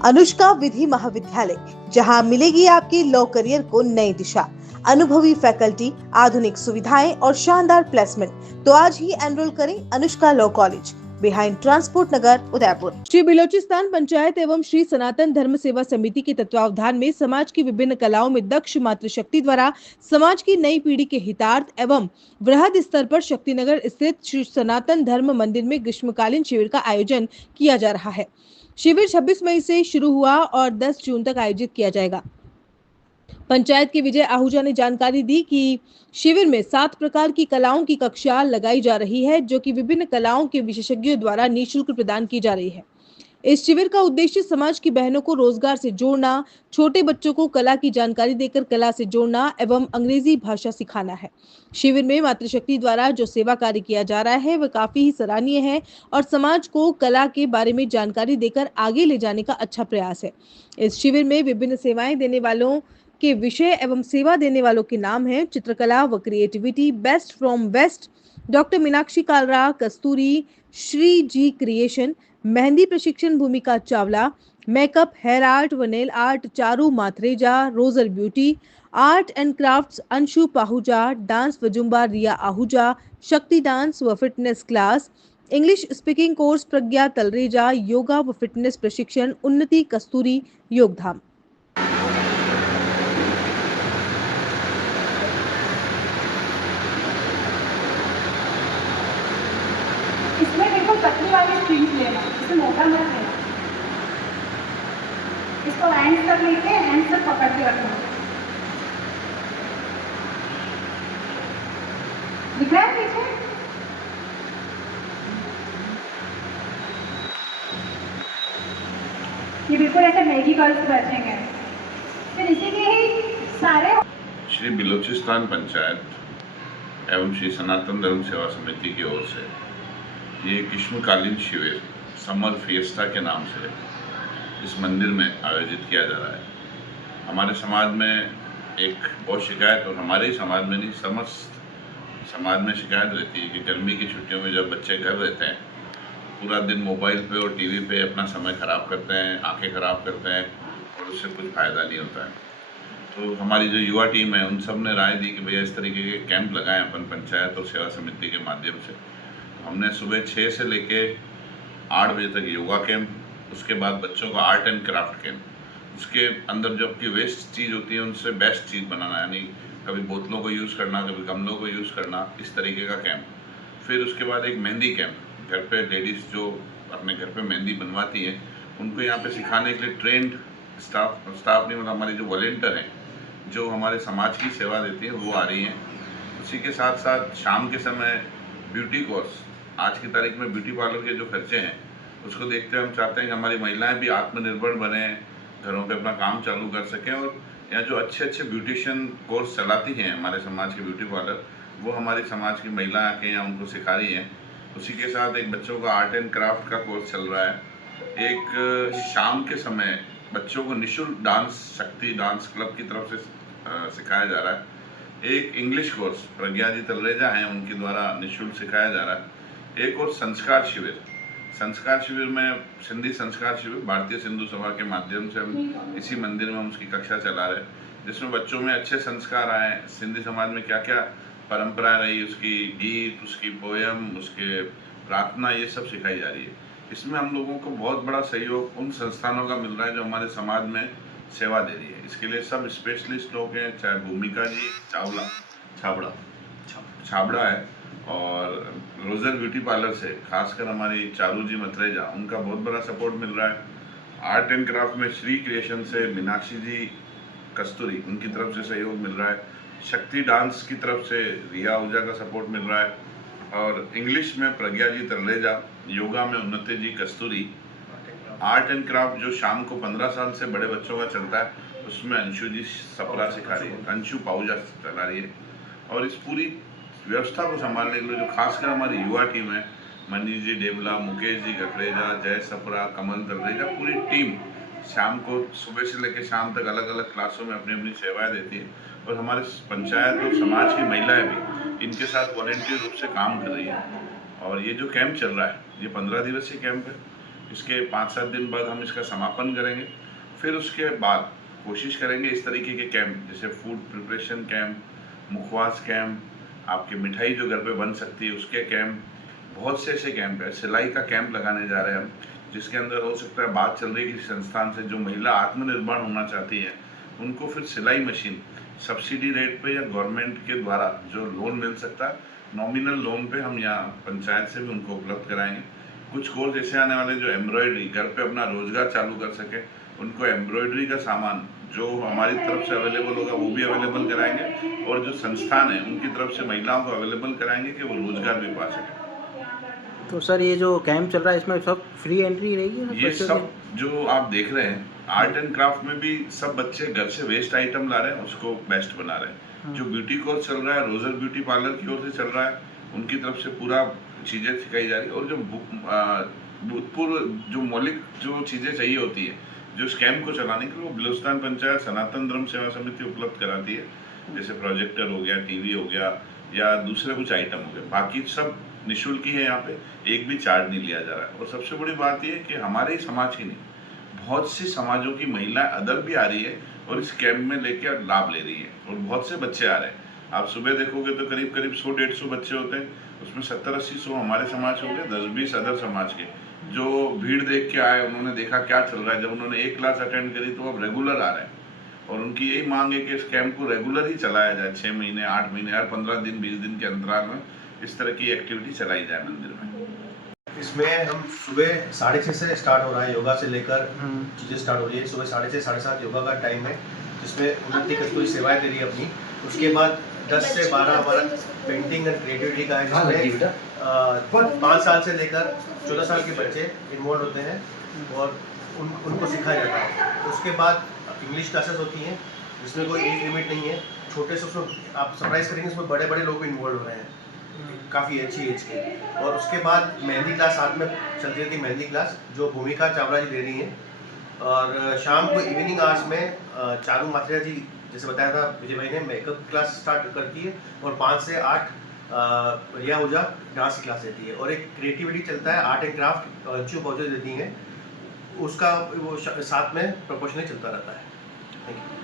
अनुष्का विधि महाविद्यालय, जहां मिलेगी आपकी लॉ करियर को नई दिशा। अनुभवी फैकल्टी, आधुनिक सुविधाएं और शानदार प्लेसमेंट। तो आज ही एनरोल करें Anushka law college, behind transport Nagar, Udaipur. Shri Balochistan Panchayat एवं श्री सनातन धर्म सेवा समिति के तत्वावधान में समाज की विभिन्न कलाओं में दक्ष मातृशक्ति द्वारा समाज की नई पीढ़ी के हितार्थ एवं वृहद स्तर पर शक्तिनगर स्थित श्री सनातन धर्म मंदिर में ग्रीष्मकालीन शिविर का आयोजन किया जा रहा है। शिविर 26 मई से शुरू हुआ और 10 जून तक आयोजित किया जाएगा। पंचायत के विजय आहूजा ने जानकारी दी कि शिविर में 7 प्रकार की कलाओं की कक्षा लगाई जा रही है, जो कि विभिन्न कलाओं के विशेषज्ञों द्वारा निःशुल्क प्रदान की जा रही है। इस शिविर का उद्देश्य समाज की बहनों को रोजगार से जोड़ना, छोटे बच्चों को कला की जानकारी देकर कला से जोड़ना एवं अंग्रेजी भाषा सिखाना है। शिविर में मातृशक्ति द्वारा जो सेवा कार्य किया जा रहा है वह काफी ही सराहनीय है और समाज को कला के बारे में जानकारी देकर आगे ले जाने का अच्छा प्रयास है। इस शिविर में विभिन्न सेवाएं देने वालों के विषय एवं सेवा देने वालों के नाम है: चित्रकला व creativity, best from waste, doctor Meenakshi Kalra, Kasturi, Shri ji creation, मेहंदी प्रशिक्षण Bhumika Chawla, makeup, hair art व nail art Charu Mathreja, Roger beauty, art and crafts Anshu Pahuja, dance व जुम्बा रिया आहूजा, शक्ति डांस व fitness class, English speaking course Pragya Talreja, yoga व फिटनेस प्रशिक्षण उन्नति कस्तूरी, योगधाम। इसमें देखो पतली वाली स्ट्रिंग्स लेना, इसे मोटा मत लेना। इसको हैंड तक लेके हैंड तक पकड़ के रखना। दिख रहा है पीछे? ये बिल्कुल ऐसे मैगी गर्ल्स बैठेंगे। फिर इसी के ही सारे श्री बिलोचिस्तान पंचायत एवं श्री सनातन धर्म सेवा समिति की ओर से ये ग्रीष्मकालीन शिविर समर फिएस्टा के नाम से इस मंदिर में आयोजित किया जा रहा है। हमारे समाज में एक बहुत शिकायत, और हमारे ही समाज में नहीं, समस्त समाज में शिकायत रहती है कि गर्मी की छुट्टियों में जब बच्चे घर रहते हैं, पूरा दिन मोबाइल पे और टीवी पे अपना समय ख़राब करते हैं, आंखें ख़राब करते हैं और उससे कुछ फ़ायदा नहीं होता है। तो हमारी जो युवा टीम है उन सब ने राय दी कि भैया इस तरीके के कैंप लगाएं अपन पंचायत और सेवा समिति के माध्यम से। हमने सुबह 6 से लेके 8 बजे तक योगा कैंप, उसके बाद बच्चों का आर्ट एंड क्राफ्ट कैंप, उसके अंदर जो आपकी वेस्ट चीज़ होती है उनसे बेस्ट चीज़ बनाना, यानी कभी बोतलों को यूज़ करना, कभी गमलों को यूज़ करना, इस तरीके का कैंप। फिर उसके बाद एक मेहंदी कैंप, घर पे लेडीज़ जो अपने घर पे मेहंदी बनवाती हैं उनको यहाँ पे सिखाने के लिए ट्रेंड स्टाफ नहीं, मतलब हमारी जो वॉलेंटियर हैं जो हमारे समाज की सेवा देती है वो आ रही हैं। उसी के साथ साथ शाम के समय ब्यूटी कोर्स, आज की तारीख में ब्यूटी पार्लर के जो खर्चे हैं उसको देखते हुए हम चाहते हैं कि हमारी महिलाएं भी आत्मनिर्भर बने, घरों पे अपना काम चालू कर सकें। और यहाँ जो अच्छे अच्छे ब्यूटिशियन कोर्स चलाती हैं हमारे समाज के ब्यूटी पार्लर, वो हमारी समाज की महिलाएं आके यहाँ उनको सिखा रही हैं। उसी के साथ एक बच्चों का आर्ट एंड क्राफ्ट का कोर्स चल रहा है। एक शाम के समय बच्चों को निःशुल्क डांस, शक्ति डांस क्लब की तरफ से सिखाया जा रहा है। एक इंग्लिश कोर्स प्रज्ञा जी तलरेजा हैं उनके द्वारा निःशुल्क सिखाया जा रहा है। एक और संस्कार शिविर में सिंधी संस्कार शिविर भारतीय सिंधु सभा के माध्यम से हम इसी मंदिर में हम उसकी कक्षा चला रहे हैं, जिसमें बच्चों में अच्छे संस्कार आए, सिंधी समाज में क्या क्या परंपरा रही, उसकी गीत, उसकी पोयम, उसके प्रार्थना, ये सब सिखाई जा रही है। इसमें हम लोगों को बहुत बड़ा सहयोग उन संस्थानों का मिल रहा है जो हमारे समाज में सेवा दे रही है। इसके लिए सब स्पेशलिस्ट लोग हैं, चाहे भूमिका जी छाबड़ा है, और रोजर ब्यूटी पार्लर से खासकर हमारी चारू जी मथरेजा, उनका बहुत बड़ा सपोर्ट मिल रहा है। आर्ट एंड क्राफ्ट में श्री क्रिएशन से मीनाक्षी जी कस्तूरी, उनकी तरफ से सहयोग मिल रहा है। शक्ति डांस की तरफ से रिया आहूजा का सपोर्ट मिल रहा है, और इंग्लिश में प्रज्ञा जी तलरेजा, योगा में उन्नति जी कस्तूरी, आर्ट एंड क्राफ्ट जो शाम को 15 साल से बड़े बच्चों का चलता है उसमें अंशु जी सपरा सिखा रही है, अंशु पाहुजा चला रही है। और इस पूरी व्यवस्था को संभालने के लिए जो खासकर हमारी युवा टीम है, मनीष जी डेवला, मुकेश जी गखरेजा, जय सपरा, कमल तलरेजा, पूरी टीम शाम को सुबह से लेकर शाम तक अलग अलग क्लासों में अपनी अपनी सेवाएं देती है। और हमारे पंचायत और समाज की महिलाएं भी इनके साथ वॉलेंटियर रूप से काम कर रही है। और ये जो कैंप चल रहा है ये 15 दिवसीय कैंप है। इसके 5-7 दिन बाद हम इसका समापन करेंगे। फिर उसके बाद कोशिश करेंगे इस तरीके के कैंप, जैसे फूड प्रिपरेशन कैंप, मुखवास कैंप, आपकी मिठाई जो घर पे बन सकती है उसके कैंप, बहुत से ऐसे कैंप है। सिलाई का कैंप लगाने जा रहे हैं हम, जिसके अंदर हो सकता है बात चल रही है किसी संस्थान से जो महिला आत्मनिर्भर होना चाहती है, उनको फिर सिलाई मशीन सब्सिडी रेट पे या गवर्नमेंट के द्वारा जो लोन मिल सकता है, नॉमिनल लोन पे हम यहाँ पंचायत से भी उनको उपलब्ध कराएंगे। कुछ कोर्स ऐसे आने वाले जो एम्ब्रॉयडरी, घर पे अपना रोजगार चालू कर सके, उनको एम्ब्रॉयडरी का सामान जो हमारी तरफ से अवेलेबल होगा वो भी अवेलेबल कराएंगे, और जो संस्थान है उनकी तरफ से महिलाओं को अवेलेबल कराएंगे कि वो रोजगार भी पा सकें। तो सर ये जो कैंप चल रहा है इसमें सब फ्री एंट्री रहेगी? ये सब जो आप देख रहे हैं आर्ट एंड क्राफ्ट में भी सब बच्चे घर से वेस्ट आइटम ला रहे हैं, उसको बेस्ट बना रहे हैं। जो ब्यूटी कोर्स चल रहा है रोजर ब्यूटी पार्लर की ओर से चल रहा है, उनकी तरफ से पूरा चीज़ें सिखाई जा रही है। और जो भूतपूर्व जो मौलिक जो चीज़ें चाहिए होती है जो इस कैंप को चलाने के लिए, वो बिलोस्तान पंचायत सनातन धर्म सेवा समिति उपलब्ध कराती है। जैसे प्रोजेक्टर हो गया, टीवी हो गया, या दूसरे कुछ आइटम हो गए, बाकी सब निःशुल्क ही है। यहाँ पे एक भी चार्ज नहीं लिया जा रहा है। और सबसे बड़ी बात यह है कि हमारे ही समाज की नहीं, बहुत से समाजों की महिलाएं अदर भी आ रही है और इस कैंप में लेकर लाभ ले रही है, और बहुत से बच्चे आ रहे हैं। आप सुबह देखोगे तो करीब करीब 100-150 बच्चे होते हैं, उसमें 70-80 हमारे समाज हो गए, 10-20 अदर समाज के जो भीड़ देख के आए। उन्होंने देखा क्या चल रहा है, जब उन्होंने एक क्लास अटेंड करी तो अब रेगुलर आ रहे हैं, और उनकी यही मांग है कि इस कैंप को रेगुलर ही चलाया जाए। 6 महीने, 8 महीने, हर 15 दिन, 20 दिन के अंतराल में इस तरह की एक्टिविटी चलाई जाए मंदिर में। इसमें हम सुबह 6:30 से स्टार्ट हो रहा है, योगा से लेकर चीज़ें स्टार्ट हो रही है। सुबह 6:30 से 7:30 योगा का टाइम है, जिसमें उन्नति कस्तूरी सेवाएं दे रही है अपनी। उसके बाद 10 से 12 हमारा पेंटिंग एंड क्रिएटिविटी का है, जिसमें 5 साल से लेकर 14 साल के बच्चे इन्वॉल्व होते हैं और उनको सिखाया जाता है। उसके बाद इंग्लिश क्लासेस होती हैं, जिसमें कोई एज लिमिट नहीं है। छोटे से उसमें आप सरप्राइज करेंगे, उसमें बड़े बड़े लोग भी इन्वॉल्व हो रहे हैं, काफ़ी अच्छी एज के। और उसके बाद मेहंदी क्लास साथ में चलती रहती है, मेहंदी क्लास जो भूमिका चावला जी दे रही हैं। और शाम को इवनिंग आवर्स में चारू मात्रा जी, जैसे बताया था विजय भाई ने, मेकअप क्लास स्टार्ट करती है, और 5 से 8 रिया ओझा डांस की क्लास देती है। और एक क्रिएटिविटी चलता है, आर्ट एंड क्राफ्ट अंशु पौधे देती हैं, उसका वो साथ में प्रोपोर्शनली चलता रहता है। Thank you.